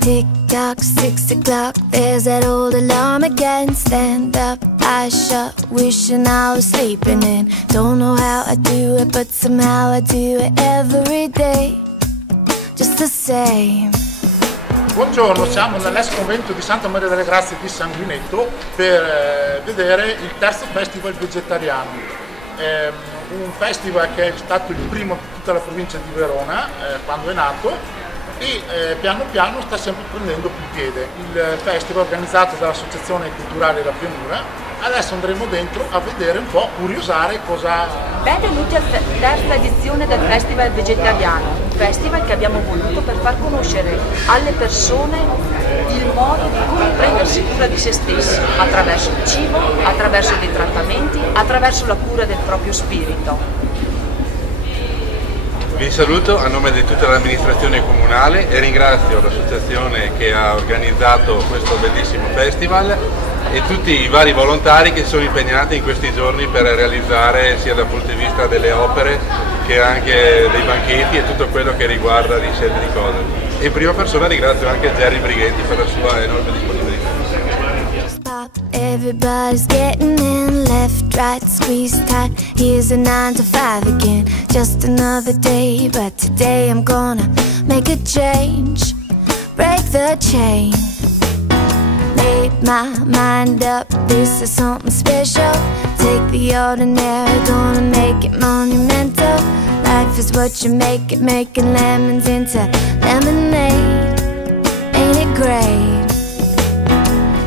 Tick tock, 6 o'clock, there's that old alarm again. Stand up, eyes shut, wishing I was sleeping in. Don't know how I do it, but somehow I do it every day, just the same. Buongiorno, siamo nell'ex convento di Santa Maria delle Grazie di Sanguinetto per vedere il terzo festival vegetariano. Un festival che è stato il primo di tutta la provincia di Verona quando è nato e piano piano sta sempre prendendo più piede. Il festival è organizzato dall'Associazione Culturale La Pianura. Adesso andremo dentro a vedere un po', curiosare cosa... Benvenuti alla terza edizione del Festival Vegetariano, un festival che abbiamo voluto per far conoscere alle persone il modo di come prendersi cura di se stessi, attraverso il cibo, attraverso dei trattamenti, attraverso la cura del proprio spirito. Vi saluto a nome di tutta l'amministrazione comunale e ringrazio l'associazione che ha organizzato questo bellissimo festival e tutti i vari volontari che sono impegnati in questi giorni per realizzare sia dal punto di vista delle opere che anche dei banchetti e tutto quello che riguarda di scelte di cose. E in prima persona ringrazio anche Jerry Brighetti per la sua enorme disponibilità. Everybody's getting in, left, right, squeeze tight. Here's a 9 to 5 again, just another day. But today I'm gonna make a change, break the chain. Made my mind up, this is something special. Take the ordinary, gonna make it monumental. Life is what you make it, making lemons into lemonade. Ain't it great?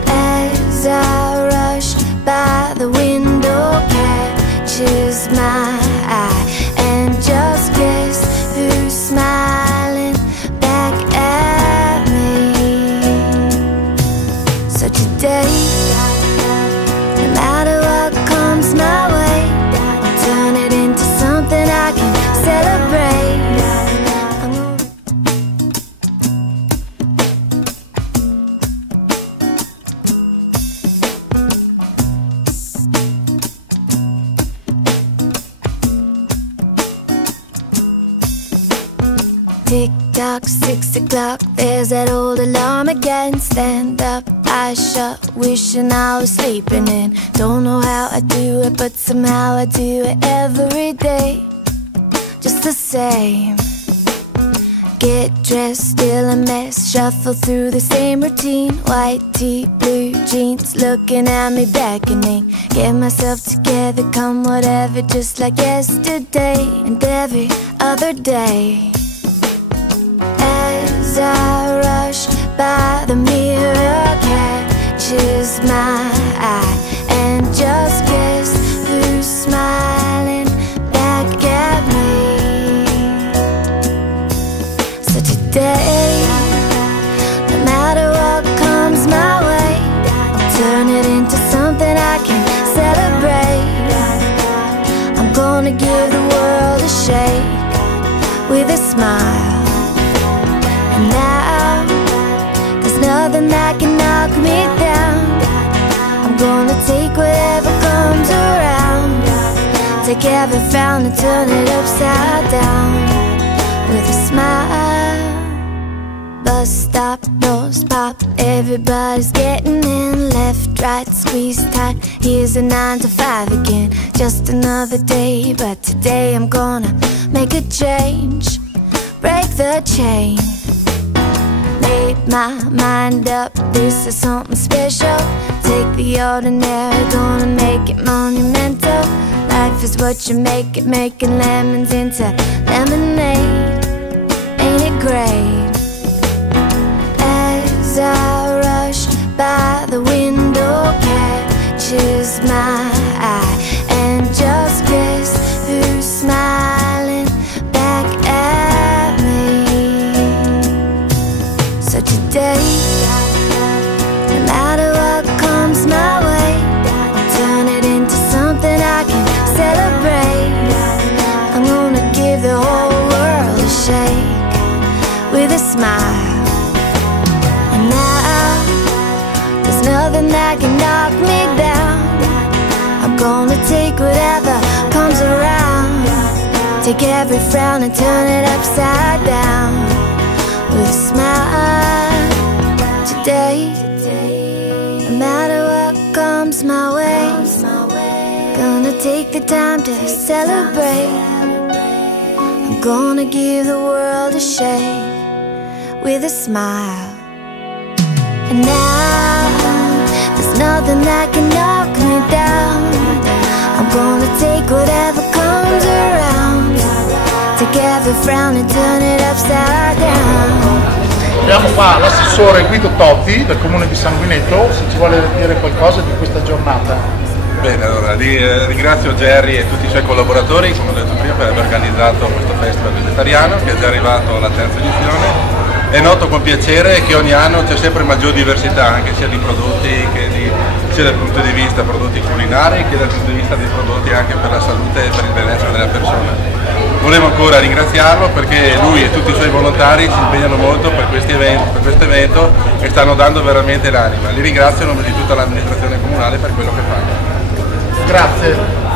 As I rush by, the window catches my eye, and just guess who's smiling back at me. So today, no matter what comes my way, turn it into something I can celebrate. Tick tock, 6 o'clock, there's that old alarm again. Stand up, eyes shut, wishing I was sleeping in. Don't know how I do it, but somehow I do it every day, just the same. Get dressed, still a mess, shuffle through the same routine. White tee, blue jeans, looking at me beckoning. Get myself together, come whatever, just like yesterday and every other day. As I rush by, the mirror catches my eye, and just guess who's smiling back at me. So today, no matter what comes my way, I'll turn it into something I can celebrate. I'm gonna give the world a shake with a smile. Now, there's nothing that can knock me down. I'm gonna take whatever comes around, take every frown and turn it upside down with a smile. Bus stop, doors pop, everybody's getting in, left, right, squeeze tight. Here's a 9 to 5 again, just another day. But today I'm gonna make a change, break the chain. Made my mind up, this is something special. Take the ordinary, gonna make it monumental. Life is what you make it, making lemons into lemonade. Ain't it great? As I rush by, the window catches my eye, and just guess who's smiling back at me. So today, no matter what comes my way, I'll turn it into something I can celebrate. I'm gonna give the whole world a shake with a smile. And now, there's nothing that can knock me down. I'm gonna take whatever comes around, take every frown and turn it upside down with a smile. today. No matter what comes my way, gonna take the time to celebrate. I'm gonna give the world a shake with a smile. And now there's nothing that can knock me down. I'm gonna take whatever comes around, take every frown and turn it upside down. Abbiamo qua l'assessore Guido Totti del comune di Sanguinetto, se ci vuole dire qualcosa di questa giornata. Bene, allora ringrazio Gerry e tutti i suoi collaboratori, come ho detto prima, per aver organizzato questo festival vegetariano che è già arrivato alla terza edizione. È noto con piacere che ogni anno c'è sempre maggior diversità, anche sia di prodotti sia dal punto di vista prodotti culinari che dal punto di vista dei prodotti anche per la salute e per il benessere della persona. Volevo ancora ringraziarlo perché lui e tutti i suoi volontari si impegnano molto per questo evento e stanno dando veramente l'anima. Li ringrazio a nome di tutta l'amministrazione comunale per quello che fanno. Grazie.